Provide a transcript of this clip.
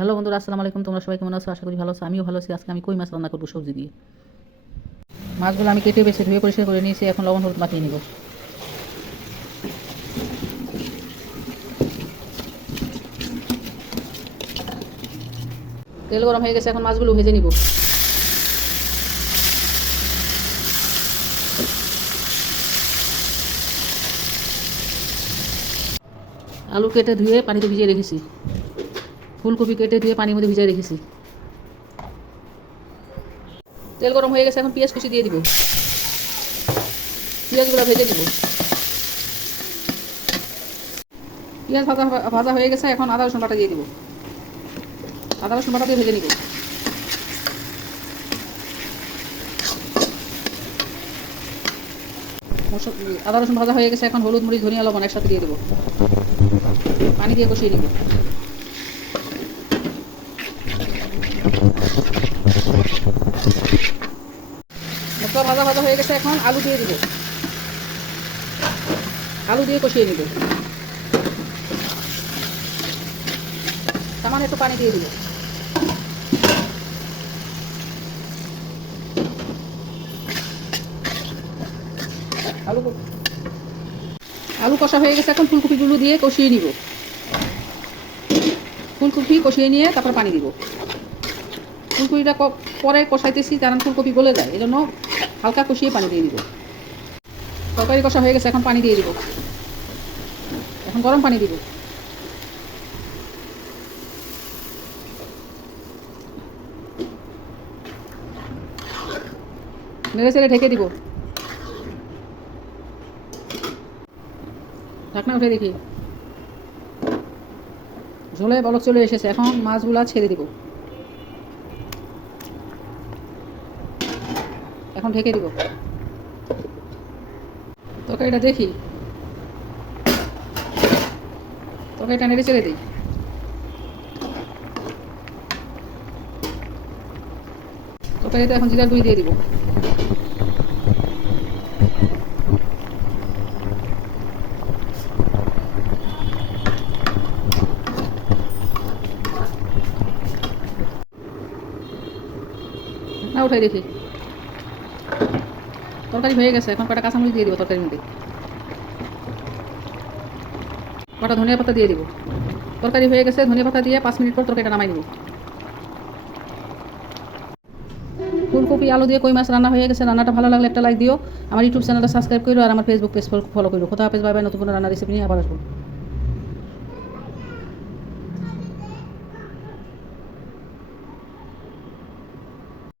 Hello বন্ধুরা, আসসালামু আলাইকুম। তোমরা সবাই কেমন আছো? আশা করি ভালো আছো। আমিও ভালো আছি। আজকে আমি কই মাছ রান্না করবো সবজি দিয়ে। মাছগুলো আমি কেটে বেছে ধুয়ে পরিষ্কার করে নিয়েছি। এখন লবণ হলুদ মাখিয়ে নিব। তেল গরম হয়ে গেছে, এখন মাছগুলো ভেজে নিব। আলু কেটে ধুয়ে পানিতে ভিজিয়ে রেখেছি। ফুলকপি কেটে ধুয়ে পানির মধ্যে ভিজিয়ে রেখেছি। তেল গরম হয়ে গেছে, এখন পেঁয়াজ কুচি দিয়ে দিব। পেঁয়াজগুলো ভেজে নিব। পেঁয়াজ ভাজা ভাজা হয়ে গেছে, এখন আদা রসুন বাটা দিয়ে দিব। আদা রসুন বাটা দিয়ে ভেজে নিব। আদা রসুন ভাজা হয়ে গেছে, এখন হলুদ মরিচ ধনিয়া লবণ একসাথে দিয়ে দেবো। পানি দিয়ে কষিয়ে নিব। মশলা ভাজা ভাজা হয়ে গেছে, এখন আলু দিয়ে দিব। আলু দিয়ে কষিয়ে নিব। সামান্য একটু পানি দিয়ে দিব। আলু আলু কষা হয়ে গেছে, এখন ফুলকপিগুলো দিয়ে কষিয়ে নিব। ফুলকপি কষিয়ে নিয়ে তারপর পানি দিব। ফুলকপিটা পরে কষাইতেছি, কারণ ফুলকপি গলে যায়, এই জন্য হালকা কষিয়ে পানি দিয়ে দিব। তরকারি কষা হয়ে গেছে, এখন পানি দিয়ে দিব। এখন গরম পানি দিব। নেড়ে চেড়ে ঢেকে দিব। ঢাকনা উঠে দেখি, ঝোলে বলক চলে এসেছে। এখন মাছগুলা ছেড়ে দিব। এখন ঢেকে দিব। তরকারিটা দেখি, তরকারিটা নেড়ে চেড়ে দিই। তরকারিতে এখন জিরার গুঁড়ি দিয়ে দিব। না উঠাই দেখি, তরকারি হয়ে গেছে। এখন কটা কাঁচামরিচ দিয়ে দিব তরকারির মধ্যে। কটা ধনিয়া পাতা দিয়ে দিব। তরকারি হয়ে গেছে, ধনিয়া পাতা দিয়ে 5 মিনিট পর তরকারিটা নামাই দিব। ফুলকপি আলু দিয়ে কই মাছ রান্না হয়ে গেছে। রান্নাটা ভালো লাগলে একটা লাইক দিও। আমার ইউটিউব চ্যানেলটা সাবস্ক্রাইব করো আর আমার ফেসবুক পেজ ফলো করো। খোদা হাফেজ, বাই বাই। নতুন কোনো রান্নার রেসিপি নিয়ে আবার আসবো।